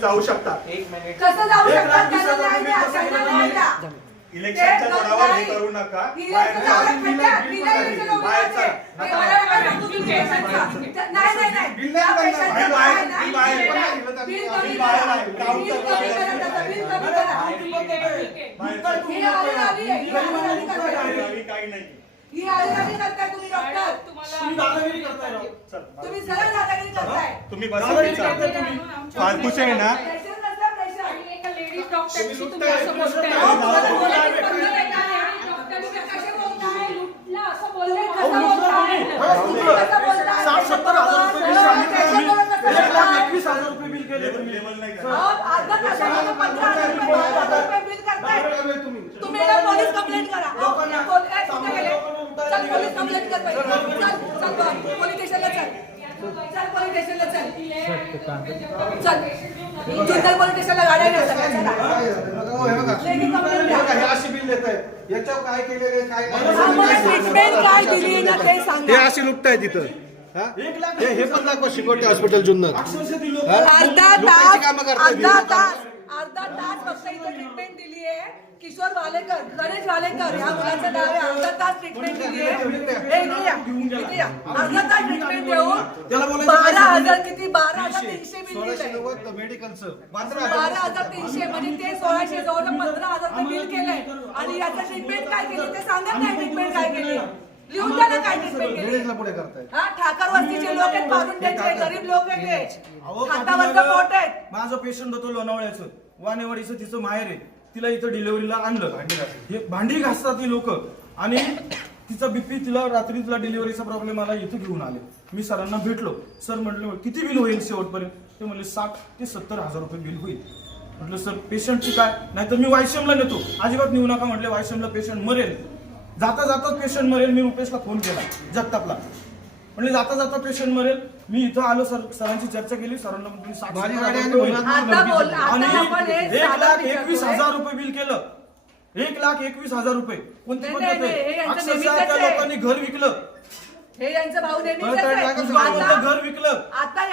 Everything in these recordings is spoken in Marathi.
जाऊ शकता कसं जाऊ शकता इलेक्शनच्या जोरावर हे करू नका ही दादागिरी करताय तुम्ही डॉक्टर तुम्ही सरळ दादागिरी करताय तुम्ही फालतूच आहे ना तुम्ही पोलीस कंप्लेंट करा पोलीस कंप्लेंट कर पोलीस स्टेशनला चल पोलीस स्टेशनला चल जिंदल पोलीस स्टेशनला गाड्या ट्रीटमेंट काय दिली ना ते सांगा. हे अशी लुटताय तिथं हे 1 लाख शिकोटी हॉस्पिटल जुन्नर अर्धा तास फक्त इथे ट्रीटमेंट दिली आहे. किशोर वालेकर गणेश वालेकर ह्या मुलाचं नाव आहे. अर्धा तास ट्रीटमेंट दिली आहे. अर्धा तास ट्रीटमेंट देऊन 12,000 किती 12,300 बिल दिलंय. मेडिकलचं 12,300 म्हणजे ते 1600 जवळ 15,000 बिल केलंय. आणि याचं ट्रीटमेंट काय केली ते सांगत नाही. ट्रीटमेंट काय केली लिहून द्या ना काय ट्रीटमेंट केली. पुढे करताय हा ठाकर वस्तीचे लोक आहेत पारुंड्याचे गरीब लोक आहेत हातावरचं पोट आहेत. माझं पेशंट होतं लोणावळ्याचं वानेवाडीचं तिचं माहेर आहे. तिला इथं डिलिव्हरीला आणलं हे भांडी घासतात ही लोक आणि तिचा बीपी तिला रात्री तिला डिलिव्हरीचा प्रॉब्लेम आला इथं घेऊन आले. मी सरांना भेटलो. सर म्हटलं किती बिल होईल शेवटपर्यंत. ते म्हणले 60 ते 70,000 रुपये बिल होईल. म्हटलं सर पेशंटची काय नाही तर मी वायसीएमला नेतो. अजिबात नेऊ नका म्हटले वायसीएमला पेशंट मरेल. जाता जाताच पेशंट मरेल. मी रुपेशला फोन केला जगतापला म्हणजे जाता जाता पेशंट मरेल. मी इथं आलो सरांची चर्चा केली. सरांना आणि 1,21,000 रुपये बिल केलं. 1,21,000 रुपये कोणती पद्धत आहे. अक्षरशः त्या लोकांनी घर विकलं. हे यांचं भाऊ घर विकलं. आता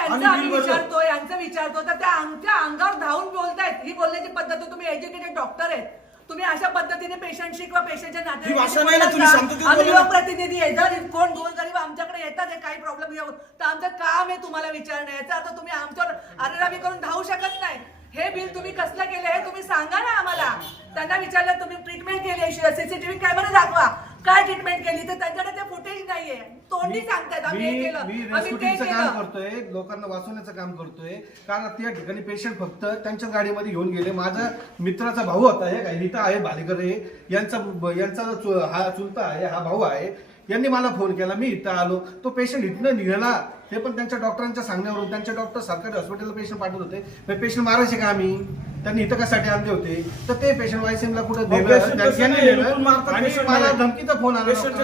यांचं विचारतो तर त्या आमच्या अंगावर धावून बोलतायत. ही बोलण्याची पद्धत तुम्ही एज्युकेटेड डॉक्टर आहेत. तुम्ही अशा पद्धतीने पेशंटशी किंवा पेशंटच्या नात्याने लोकप्रतिनिधी आहे. जर कोण गोरगरीब आमच्याकडे येतात काही प्रॉब्लेम घेऊन तर आमचं काम आहे तुम्हाला विचारण्याचं. आता तुम्ही आमच्यावर आरेरावी करून धावू शकत नाही. हे बिल तुम्ही कसलं केलं हे तुम्ही सांगा ना आम्हाला. त्यांना विचारलं तुम्ही ट्रीटमेंट केली सीसीटीव्ही कॅमेरा दाखवा काय ट्रीटमेंट केली तर त्यांच्याकडे ते फुटेज नाहीये. तोंडी सांगतायत आम्ही हे केलं आम्ही ते केलं. काम करतोय लोकांना वाचवण्याचं काम करतोय. कारण त्या ठिकाणी पेशंट फक्त त्यांच्या गाडीमध्ये घेऊन गेले. माझा मित्राचा भाऊ होता हे काय इथं आहे भालेकर हे यांचा हा चुलता आहे हा भाऊ आहे. यांनी मला फोन केला. मी इथं आलो. तो पेशंट इथनं निघाला ते पण त्यांच्या डॉक्टरांच्या सांगण्यावरून. त्यांचे डॉक्टर सरकारी हॉस्पिटलला पेशंट पाठवत होते. पेशंट मारायचे का आम्ही त्यांनी इथं कशासाठी आणले होते तर ते पेशंट वायसीएमला कुठे आणि मला धमकीचा फोन आला. पेशंट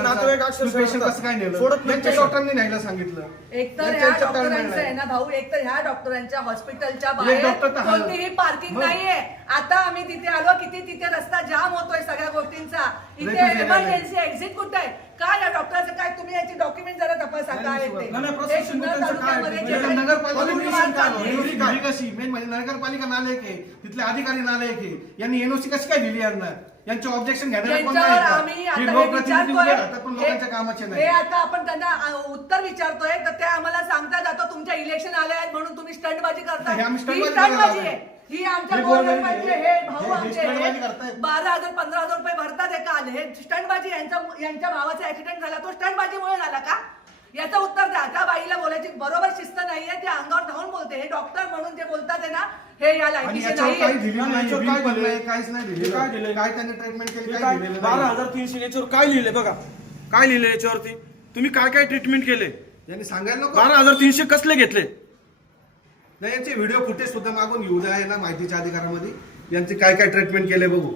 कसं काय नेलं त्यांच्या डॉक्टरांनी न्यायला सांगितलं. एकतर ह्या डॉक्टरांचं आहे ना भाऊ एकतर ह्या डॉक्टरांच्या हॉस्पिटलच्या बाहेर कोणतीही पार्किंग नाहीये. आता आम्ही तिथे आलो किती तिथे रस्ता जाम होतोय सगळ्या गोष्टींचा. इथे इमर्जन्सी एक्झिट कुठे आहे काय या डॉक्टरचं काय तुम्ही याची डॉक्युमेंट जरा तपासा काय नगरपालिका नालायक आहे. तिथले अधिकारी नालायक आहे. यांनी एनओसी कशी काय दिली यांना. यांचे ऑब्जेक्शन लोकांच्या कामाचे नाही. हे आता आपण त्यांना उत्तर विचारतोय तर ते आम्हाला सांगता जातो तुमच्या इलेक्शन आले आहेत म्हणून तुम्ही स्टंटबाजी करताय. स्टंटबाजी आहे ही आमच्या गोरगरिबांचे हे भाऊ आमचे 12,000 15,000 रुपये भरतात एका आले. हे स्टंटबाजी यांच्या भावाचा ऍक्सिडेंट झाला तो स्टंटबाजीमुळे झाला का याचं उत्तर द्या. त्या बाईला बोलायची बरोबर शिस्त नाहीये. ते अंगावर धावून बोलते. हे डॉक्टर म्हणून जे बोलतात आहे ना हे या लायकीचे नाही. काहीच नाही दिलं. काय त्यांनी ट्रीटमेंट केली 12,300 याच्यावर काय लिहिले बघा काय लिहिले याच्यावरती तुम्ही काय काय ट्रीटमेंट केले यांनी सांगायला 12,300 कसले घेतले नाही. यांचे व्हिडिओ फुटेज सुद्धा मागून घेऊ द्या ना माहितीच्या अधिकारामध्ये यांचे काय काय ट्रीटमेंट केले बघू.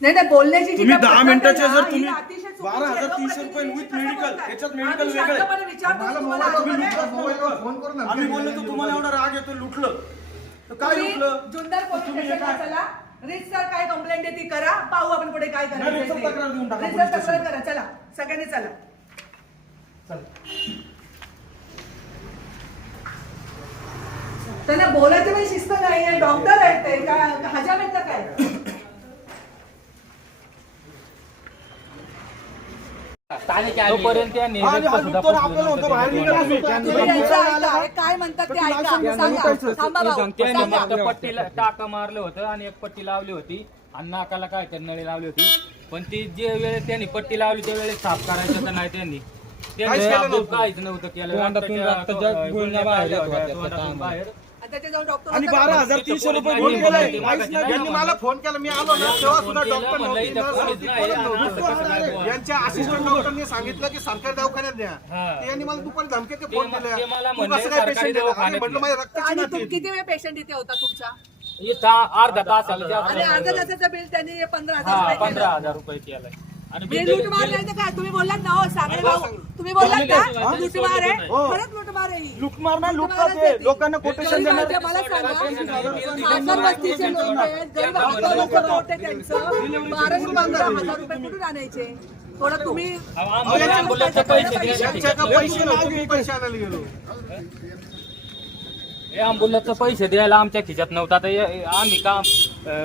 नाही बोलण्याची तुम्ही 10 मिनिटाचे जर तुम्ही 12,300 रुपये विथ मेडिकल याच्यात मेडिकल वेगळं आम्ही बोललो तर तुम्हाला एवढा राग येतो लुटलं तर काय लुटलं. जुन्नर पोलीस स्टेशनला चला रितसर काय कंप्लेंट आहे ती करा पाहू आपण पुढे काय करायचं तक्रार करा. चला सगळ्यांनी चला. त्यांना बोलायची पण शिस्त नाहीये. डॉक्टर आहेत ते काय हजाम आहेत का काय? तोपर्यंत त्यांनी आणि हा लुटतो ना, आपल्याला म्हणतो बाहेर निघा तुम्ही. तुम्ही यांचं ऐका. काय म्हणतात ते ऐका. सांगा. थांबा भाऊ. त्यांनी सांगा. फक्त पट्टीला टाका मारलं होतं आणि एक पट्टी लावली होती आणि नाकाला काय तर नळी लावली होती. पण ती जे वेळेस त्यांनी पट्टी लावली त्या वेळेस साफ करायचं तर नाही त्यांनी काहीच नव्हतं केलं. बाहेर आणि त्याच्याजवळ डॉक्टर आणि होता. 12,300 रुपये घेऊन गेले. यांनी मला फोन केला, मी आलो ना तेव्हा सुद्धा डॉक्टर नव्हती, नर्स नव्हती, कोणच नव्हतं. यांच्या असिस्टंट डॉक्टरनी सांगितलं की सरकारी दवाखान्यात द्या. ते यांनी मला दुपारी धमक्याचे फोन दिले. ते मला तू म्हणले कसं काय सरकारी पेशंट दिला? दवाखान्यात म्हटलं माझ्या रक्ताची आणि नाती. किती वेळ पेशंट इथे होता तुमचा? इथं अर्धा तास आला आणि अर्ध्या तासाचं बिल त्यांनी 15,000 हा रुपये केलं. 15,000 रुपये केलाय. आणि हे लूटमार नाही तर काय? तुम्ही बोललात ना हो सागरे भाऊ, तुम्ही बोललात ना लूटमार आहे. खरंच लूटमार आहे ही. लुटमार ना लूटमारच लुटतात आहे ते. ती. लोकांना कोटेशन गरीब देणार. आहे, मला सांगा. सासर वस्तीचे लोक आहेत, गरीब हातावरचं पोट आहे त्यांचं. 12,000-15,000 रुपये कुठून आणायचे? थोडं तुम्ही ॲम्ब्युलन्सचे पैसे यांच्या का पैसे नव्हते, मी पैसे आणायला गेलो. ॲम्ब्युलन्सचे पैसे द्यायला आमच्या खिशात नव्हतं. आता आम्ही काम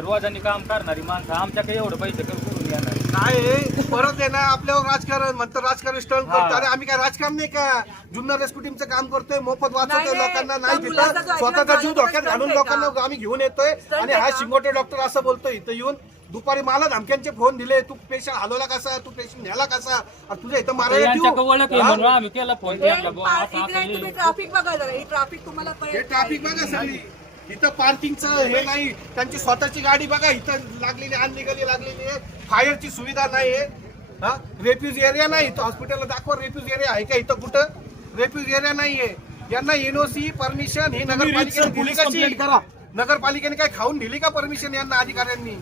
रोजानी काम करणारी माणसं आमच्याकडे एवढे पैसे करून घेणार. काय आहे, परत आहे ना आपल्यावर राजकारण म्हणतं, राजकारण स्टंट करतो. अरे आम्ही काय राजकारण नाही का? जुन्नर रेस्क्यू टीमचं काम करतोय, मोफत वाचवतोय नाही, लोकांना, नाही त्या मुलाचा जो तिथं ऐकला स्वतःचा जीव झाला धोक्यात तो घालून stunt आहे लोकांना का? आम्ही घेऊन येतोय. Stunt आणि आहे हा का? शिंगोटे डॉक्टर असं बोलतोय इथं येऊन. दुपारी मला धमक्यांचे फोन दिले, तू पेशंट हलवला कसा, तू पेशंट न्याला कसा, आणि तुझ्या इथं मारायला यांच्याकडे ठेवू. ओळख आहे हा? म्हणून आम्ही केला फोन केला बुवा, असं इकडे असं तुम्ही हे. ट्रॅफिक बघा जरा. ही ट्रॅफिक तुम्हाला हे पर्याय ट्रॅफिक बघा सगळी. इथं पार्किंगचं हे नाही, त्यांची स्वतःची गाडी बघा इथं लागलेली, अनलिगली लागलेली आहे. फायरची सुविधा नाहीये. हा, रेफ्युज एरिया नाही. इथं हॉस्पिटलला दाखवा रेफ्युज एरिया आहे का इथं? कुठं रेफ्युज एरिया नाहीये. यांना एनओसी परमिशन ही नगरपालिकेने दिली कशी? नगरपालिकेने काय खाऊन दिली का परमिशन यांना अधिकाऱ्यांनी?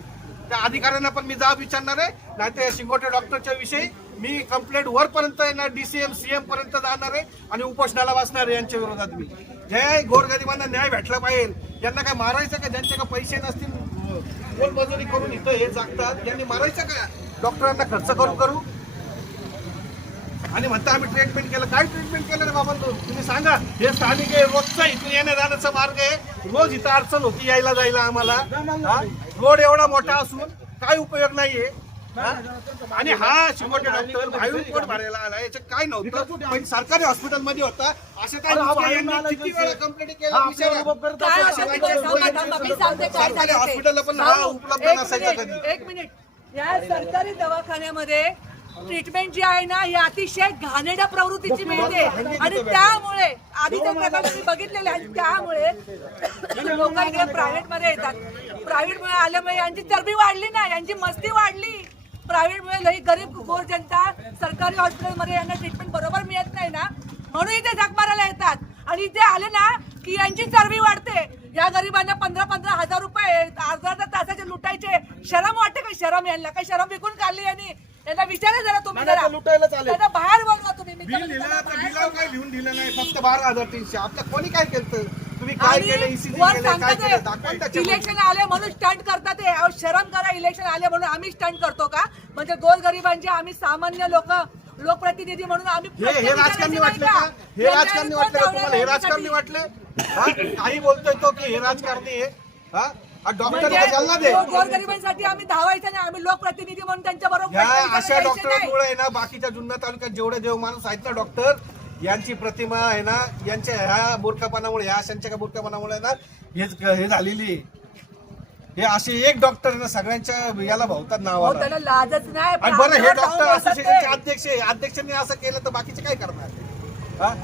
त्या अधिकाऱ्यांना पण मी जाब विचारणार आहे. नाही तर शिंगोटे डॉक्टरच्या विषयी मी कंप्लेंट वरपर्यंत ना DCM CM पर्यंत जाणार आहे आणि उपोषणाला बसणार आहे यांच्या विरोधात. मी जय गोरगरिबांना न्याय भेटला पाहिजे. यांना काय मारायचं का? ज्यांचे का पैसे नसतील मोलमजुरी करून इथं हे जागतात, यांनी मारायचं का? डॉक्टरांना खर्च करू आणि म्हणता आम्ही ट्रीटमेंट केलं. काय ट्रीटमेंट केलं रे बाबा? तुम्ही सांगा. हे स्थानिक आहे, रोजचा इथून येण्या जाण्याचा मार्ग आहे. रोज इथं अडचण होती यायला जायला आम्हाला. रोड एवढा मोठा असून काय उपयोग नाहीये. हा? आणि हा शिंगोटे डॉक्टर बाहेरून पोट भरायला आला, याचं काय नव्हतं. पण सरकारी हॉस्पिटलमध्ये होता. असं काय किती वेळा कंप्लेंट केलं विचारा. काय होतं तिकडे? थांबा, मी सांगते काय झालं सरकारी ते. हॉस्पिटलला पण हा उपलब्ध एक नसायचा मिनिट, कधी. एक मिनिट. या सरकारी दवाखान्यामध्ये ट्रीटमेंट जी आहे ना ही अतिशय घाणेरड्या प्रवृत्तीची मिळते. आणि त्यामुळे आधीच्या प्रकारे मी बघितलेले आणि त्यामुळे लोक इकडे प्रायव्हेट मध्ये येतात. प्रायव्हेट मध्ये आल्यामुळे यांची चरबी वाढली ना, यांची मस्ती वाढली. प्रायव्हेट मुळे लई गरीब गोर जनता सरकारी हॉस्पिटलमध्ये यांना ट्रीटमेंट बरोबर मिळत नाही ना, म्हणून इथे झक मारायला येतात. आणि इथे आले ना की यांची चरबी वाढते. या गरिबांना 15,000 रुपये अर्धा तासाचे लुटायचे. शरम वाटते का? शरम यांना काय? शरम विकून काढली यांनी. यांना विचारा जरा तुम्ही जरा. लुटायला चालेल. त्यांना बाहेर बोलवा तुम्ही. मी बिल तर दिलं त्यांना तर बाहेर बिलावर काय लिहून दिलं नाही, फक्त 12,300. आपल्या कोणी काय केलं? तुम्ही काय आणि केलं? ECG वर केलं, काय सांगतात केलं? दाखवा ते, त्याच्यामध्ये. इलेक्शन आले म्हणून स्टंट करतात ते. अहो, शरम करा. इलेक्शन आले म्हणून आम्ही स्टंट करतो का? म्हणजे गोरगरिबांचे आम्ही सामान्य लोकप्रतिनिधी म्हणून आम्ही हे राजकारणी वाटले का? हे राजकारणी वाटले का तुम्हाला? हे राजकारणी वाटले? हा? काही बोलतोय तो की हे राजकारणी आहे. हा? डॉक्टर कशाला दे? गोरगरिबांसाठी आम्ही धावायचं नाही. आम्ही लोकप्रतिनिधी म्हणून त्यांच्या बरोबर या अशा डॉक्टरांमुळे आहे ना, बाकीच्या जुन्नर तालुक्यात जेवढे देव माणूस आहेत ना डॉक्टर, यांची प्रतिमा आहे ना, यांच्या ह्या मूर्खपणामुळे, ह्या अशांच्या मूर्खपणामुळे ना हे झालेली. हे असे एक डॉक्टर ना सगळ्यांच्या याला भावतात नावाला. त्याला लाजच नाही. आणि बरं, हे पण डॉक्टर जाऊन असोसिएशनचे बोलतात अध्यक्ष आहे. अध्यक्षांनी असं केलं तर बाकीचे काय करणार? हा?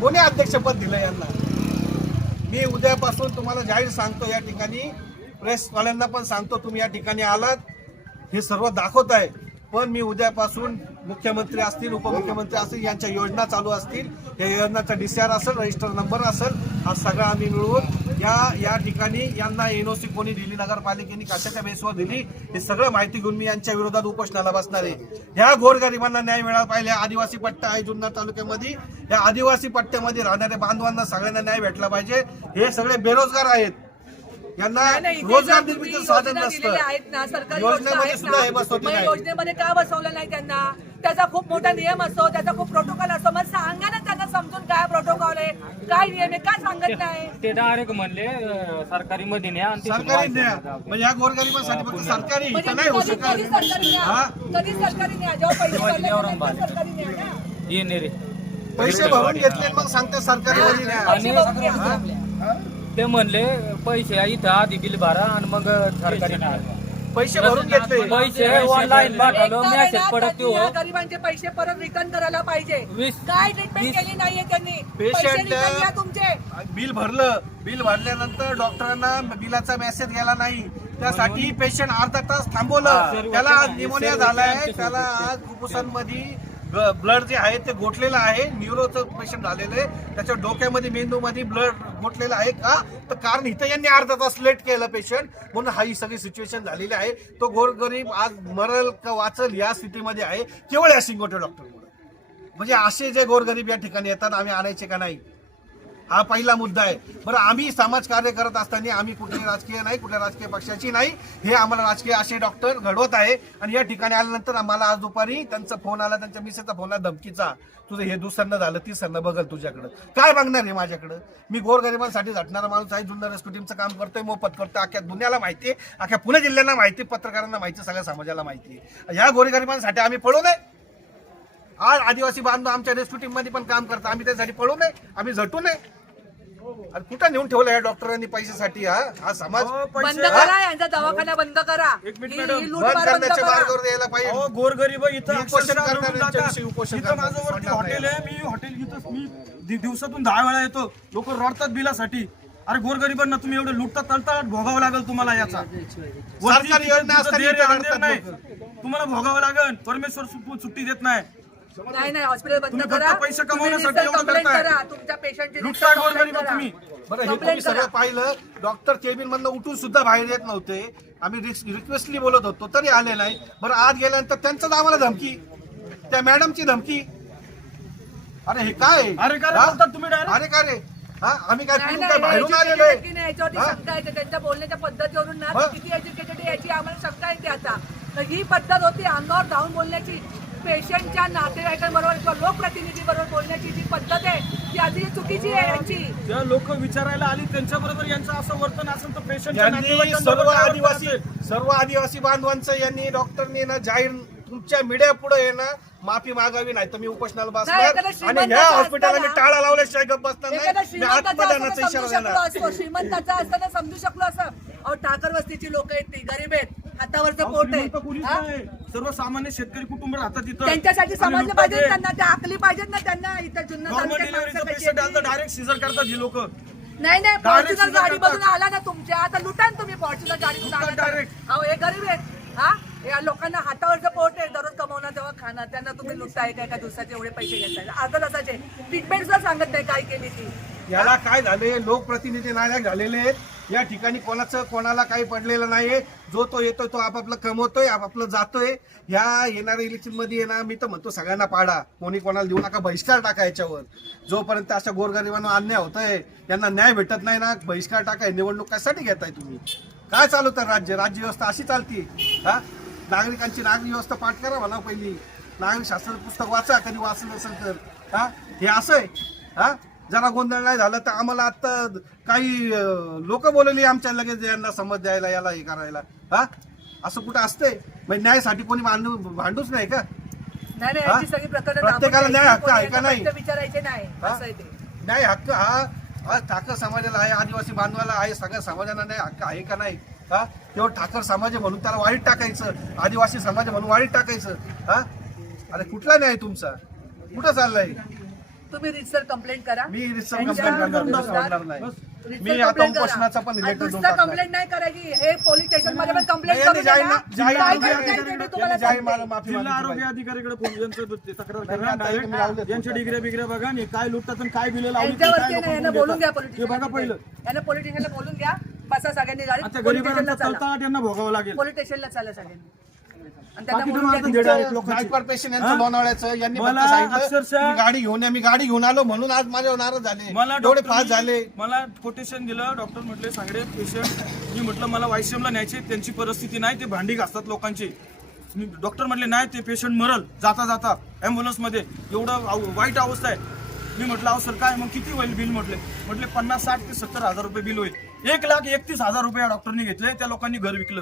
कोणी अध्यक्षपद दिलं यांना? मी उद्यापासून तुम्हाला जाहीर सांगतो, या ठिकाणी प्रेसवाल्यांना पण सांगतो, तुम्ही या ठिकाणी आलात हे सर्व दाखवत आहे. पण मी उद्यापासून मुख्यमंत्री असतील, उपमुख्यमंत्री असतील, यांच्या योजना चालू असतील, या योजनाचा DCR असेल, रजिस्टर नंबर असेल, हा सगळा आम्ही मिळवून या ठिकाणी यांना NOC कोणी दिली, नगरपालिकेने कशाच्या बेसवर दिली, हे सगळं माहिती घेऊन मी यांच्या विरोधात उपोषणाला बसणार आहे. ह्या गोरगरिबांना न्याय मिळाला पाहिजे. आदिवासी पट्टा आहे जुन्नर तालुक्यामध्ये, या आदिवासी पट्ट्यामध्ये राहणाऱ्या बांधवांना सगळ्यांना न्याय भेटला पाहिजे. हे सगळे बेरोजगार आहेत, यांना रोजगार निर्मितीचं साधन नसतं. योजनेमध्ये सुद्धा हे बसवते नाही. योजनेमध्ये का बसवलं नाही त्यांना? त्याचा खूप मोठा नियम असतो, त्याचा खूप प्रोटोकॉल असतो. मग सांगा ना त्यांना समजून काय प्रोटोकॉल आहे, काय नियम आहे, काय सांगत नाही. ते डायरेक्ट म्हणले सरकारी मध्ये न्या आणि तिथून सरकारी वाचवा. द्या म्हणजे ह्या गोरगरिबांसाठी फक्त सरकारी म्हणजे इथं नाही होऊ कधी सरकारी न्या, हा? कधी सरकारी न्या, जेव्हा पैसे शिवाजी भरले देवराम तेव्हा बाले. सरकारी न्या ना. ये ने रे पैसे भरून घेतले मग सांगते सरकारी मध्ये द्या. पैसे भरून घ्या. ते म्हणले पैसे इथं आधी बिल भरा आणि मग सरकारी न्या. पैसे भरून घेतले पैसे ऑनलाईन पाठवलं एकदा मेसेज ना पडत त्यांनी हो या गरिबांचे पैसे परत रिटर्न करायला पाहिजे. 20 काय ट्रीटमेंट केली नाहीये त्यांनी. पैसे Patient- रिटर्न घ्या तुमचे. बिल भरलं, बिल भरल्यानंतर डॉक्टरांना बिलाचा मेसेज गेला नाही, त्यासाठी पेशंट अर्धा तास थांबवलं. त्याला आज निमोनिया झालाय, त्याला आज फुफ्फुसांमध्ये ब्लड जे आहे ते गोठलेलं आहे, न्यूरोचं पेशंट झालेलं आहे, त्याच्या डोक्यामध्ये मेंदूमध्ये ब्लड गोठलेलं आहे का, तर कारण इथं यांनी अर्धा तास लेट केलं पेशंट, म्हणून ही सगळी सिच्युएशन झालेली आहे. तो गोरगरीब आज मरल का वाचल या स्थितीमध्ये आहे केवळ या शिंगोटे डॉक्टरमुळे. म्हणजे असे जे गोरगरीब या ठिकाणी येतात आम्ही आणायचे का नाही, हा पहिला मुद्दा आहे. बरं, आम्ही समाजकार्य करत असताना आम्ही कुठेही राजकीय नाही, कुठल्या राजकीय पक्षाची नाही, हे आम्हाला राजकीय असे डॉक्टर घडवत आहे. आणि या ठिकाणी आल्यानंतर आम्हाला आज दुपारी त्यांचा फोन आला, त्यांच्या मिसेसचा फोन आला धमकीचा, तुझं हे दुसरं झालं तिसरं बघल तुझ्याकडं, काय बघणार आहे माझ्याकडं. मी गोरगरिबांसाठी झटणारा माणूस आहे, जुन्नर रेस्क्यू टीमचं काम करतोय, मोफत करतोय, अख्ख्या दुनियाला माहिती आहे, अख्ख्या पुणे जिल्ह्यांना माहिती, पत्रकारांना माहिती, सगळ्या समाजाला माहिती आहे. ह्या गोरगरिबांसाठी आम्ही पळू नये. आज आदिवासी बांधव आमच्या रेस्क्यू टीम मध्ये पण काम करतात, आम्ही त्यासाठी पळू नये, आम्ही झटू नये. आणि कुठं नेऊन ठेवलं या डॉक्टरांनी पैशासाठी, हा समाज बंद करा, यांचा दवाखाना बंद करा. एक मिनिट ही मॅडम. बंद लूटमार बंद करण्याच्या करा. मार्गावर यायला पाहिजे. अहो, गोरगरीब इथं मी अक्षरशः उपोषण करणार रडून यांच्याविषयी जातात. उपोषण इथं करणार. माझं वरती सोडणार हॉटेल नाही. आहे, मी हॉटेल इथं मी दिवसातून 10 वेळा येतो. लोक रडतात बिलासाठी. अरे गोरगरिबांना तुम्ही एवढे लुटता तळता भोगावं लागेल तुम्हाला याचा. वरती सरकारी योजना तिथं असताना देर इथं आहे, अंधेर रडतात नाही. लोकं. तुम्हाला भोगावं लागेल. परमेश्वर सुट्टी देत नाही. नाही हॉस्पिटल बंद तुम्ही फक्त करा. पैसे तुम्ही कमवण्यासाठी एवढं कंप्लेंट करताय. करा तुमच्या पेशंटची. लुटता गोरगरिबा तुम्ही. बरं, हे तुम्ही सगळं पाहिलं. डॉक्टर केबिन मधनं उठून सुद्धा बाहेर येत नव्हते. आम्ही रिक्वेस्टली बोलत होतो तरी आले नाही. बरं, आज गेल्यानंतर त्यांचं आम्हाला धमकी, त्या मॅडमची धमकी. अरे हे काय आहे? अरे काय रे हा? बोलतात तुम्ही direct? अरे काय रे, हा आम्ही काय नाही, कुठून काय नाही, बाहेरून educated आलेलो आहेत की आहे? नाही याच्यावरती हा? शंका येते. त्यांच्या बोलण्याच्या पद्धतीवरून ना मग? ते किती एज्युकेटेड याची आम्हाला शंका येते आता. तर ही पद्धत होती अंगावर धावून बोलण्याची, पेशंटच्या नातेवाईकांबरोबर किंवा लोकप्रतिनिधी बरोबर बोलण्याची जी पद्धत आहे ती अतिशय चुकीची आहे यांची. ज्या लोक विचारायला आली त्यांच्या बरोबर यांचं असं वर्तन असेल तर पेशंट सर्व आदिवासी बांधवांचं यांनी डॉक्टरनी ना जाहीर तुमच्या मीडिया पुढे आहे ना माफी मागावी, नाही तर मी उपोषणाला नाही, बसणार एखादा आणि श्रीमंत ह्या असताना- हॉस्पिटलला मी टाळा लावल्याशिवाय गप्प बसणार एखादा नाही. मी श्रीमंताचा आत्मदानाचा असताना इशारा समजू शकलो देणार. असतो. श्रीमंताचा असताना समजू शकलो असं. अहो, ठाकर वस्तीची लोक आहेत, ती गरीब आहेत, हातावरचं पोट आहे. हा? सर्वसामान्य शेतकरी कुटुंब राहतात तिथं. त्यांच्यासाठी आणि समजलं लुटतात पाहिजे ते. त्यांना, त्या आकली पाहिजेत ना त्यांना. इथं जुन्नर नॉर्मल तालुक्यात डिलिव्हरीचं माणसं पेशंट आलं तर कशी डायरेक्ट सीझर करतात ही लोक. नाही Direct फॉर्च्युनर सीझर गाडी करतात. बघून आला ना तुमच्या, आता लुटा ना तुम्ही फॉर्च्युनर गाडी लुटतात direct. अहो हे गरीब आहेत. हा, या लोकांना हातावरचं पोट आहे, दररोज कमवणार तेव्हा खाणार, त्यांना तुम्ही लुटताय का एका दिवसाचे एवढे पैसे घेताय. अर्धा तासाचे ट्रीटमेंट सुद्धा सांगत नाही काय केली ती. याला काय झाले, लोकप्रतिनिधी नालायक झालेले आहेत. या ठिकाणी कोणाला काही पडलेलं नाहीये. जो तो येतोय तो आपापलं कमवतोय, आपापलं जातोय. ह्या येणाऱ्या इलेक्शन मध्ये ना मी तर म्हणतो सगळ्यांना पाडा, कोणी कोणाला देऊ नका, बहिष्कार टाका याच्यावर. जोपर्यंत अशा गोरगरिबांना अन्याय होतोय, त्यांना न्याय भेटत नाही ना, बहिष्कार टाकाय. निवडणूक कशासाठी घेताय तुम्ही? काय चालू तर राज्य व्यवस्था अशी चालती. हा, नागरिकांची नागरिक व्यवस्था पाठ करा म्हणा पहिली. नागरिक शास्त्र पुस्तक वाचा, कधी वाचलं असेल तर. हा, हे असं आहे. हा, जरा गोंधळ नाही झालं तर आम्हाला आता काही लोक बोलली आमच्या लगेच यांना समज द्यायला, याला हे करायला. हा, असं कुठं असतंय? म्हणजे न्यायासाठी कोणी भांडूच नाही का? नाही हा? याची सगळी प्रकरण प्रत्येकाला न्याय हक्क आहे का नाही? विचारायचे नाही हा? असं आहे ते. न्याय हक्क हा ठाकर समाजाला आहे, आदिवासी बांधवाला आहे, सगळ्या समाजाला न्याय हक्क आहे का नाही? हा, तेव्हा ठाकर समाज आहे म्हणून त्याला वाईट टाकायचं, आदिवासी समाज आहे म्हणून वाईट टाकायचं. हा, अरे कुठला न्याय तुमचा? कुठं चाललाय? तुम्ही रितसर कंप्लेंट करा. मी रितसर त्यांच्या कंप्लेंट करणार विरोधात नाही. रितसर मी आता complaint करा. उपोषणाचा पण आणि लेटर देऊन नुसतं टाकणार. कंप्लेंट नाही करायची, हे पोलीस स्टेशन मध्ये पण कंप्लेंट नाही, करू यांनी जाहीर- नका. जाहीर- काय जाहीर- करताय ते मी तुम्हाला यांनी जाहीर सांगते. मला माफी जिल्हा मागितली आरोग्य पाहिजे. अधिकाऱ्याकडे फोन यांचं तक्रार नाही, करा आता direct. तुम्ही लावलेत. यांच्या डिग्र्या बिग्र्या बघा आणि काय लुटतात आणि काय बिलं लावली यांच्यावरती ना यांना बोलून घ्या हे बघा पहिलं. यांना पोलीस स्टेशनला बोलून घ्या. बसा सगळ्यांनी गाडी आता पोलीस स्टेशनला गरीबांना चला. चलता त्यांना भोगावं लागेल. पोलीस स्टेशनला चला सगळ्यांनी. आणि त्यांना बाकी बोलून घ्या तुम्ही तुमच्या- आता लोकांची- नाईट कॉर्पोरेशन यांचं हा? लोणावळ्याचं यांनी मला फक्त सांगितलं अक्षरशः- मी गाडी घेऊन या, मी गाडी घेऊन आलो म्हणून आज माझ्यावर नाराज झाले, मला एवढे डॉक्टरनी- फास्ट झाले. मला कोटेशन दिलं. डॉक्टर म्हटले सांगडे पेशंट, मी म्हटलं मला वायसीएमला न्यायचे, त्यांची परिस्थिती नाही, ते भांडी घासतात लोकांची. डॉक्टर म्हणले नाही ते पेशंट मरल जाता जाता ॲम्ब्युलन्स मध्ये, एवढं वाईट अवस्था आहे. मी म्हटलं अहो सर काय मग किती होईल बिल? म्हटले 50, 60 ते 70 हजार रुपये बिल होईल. 1,31,000 रुपये या डॉक्टरनी घेतले. त्या लोकांनी घर विकलं,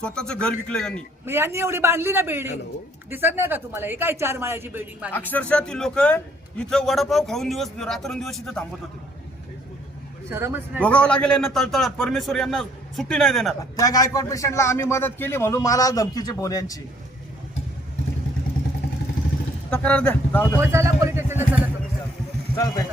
स्वतःचं घर विकलं त्यांनी. मग यांनी एवढी बांधली ना बिल्डिंग, दिसत नाही का तुम्हाला? हे काय 4 माळ्याची बिल्डिंग बांधली? अक्षरशः ती लोक इथं वडापाव खाऊन रात्रंदिवस इथं थांबत होते. शरमच नाही. भोगावं लागेल यांना तळतळात. परमेश्वर यांना सुट्टी नाही देणार. त्या गायकवाड पेशंटला आम्ही मदत केली म्हणून मला धमकीचे फोन यांची. तक्रार द्या, जाऊ द्या. हो, चला पोलीस स्टेशनला चला तुम्ही. चालतंय.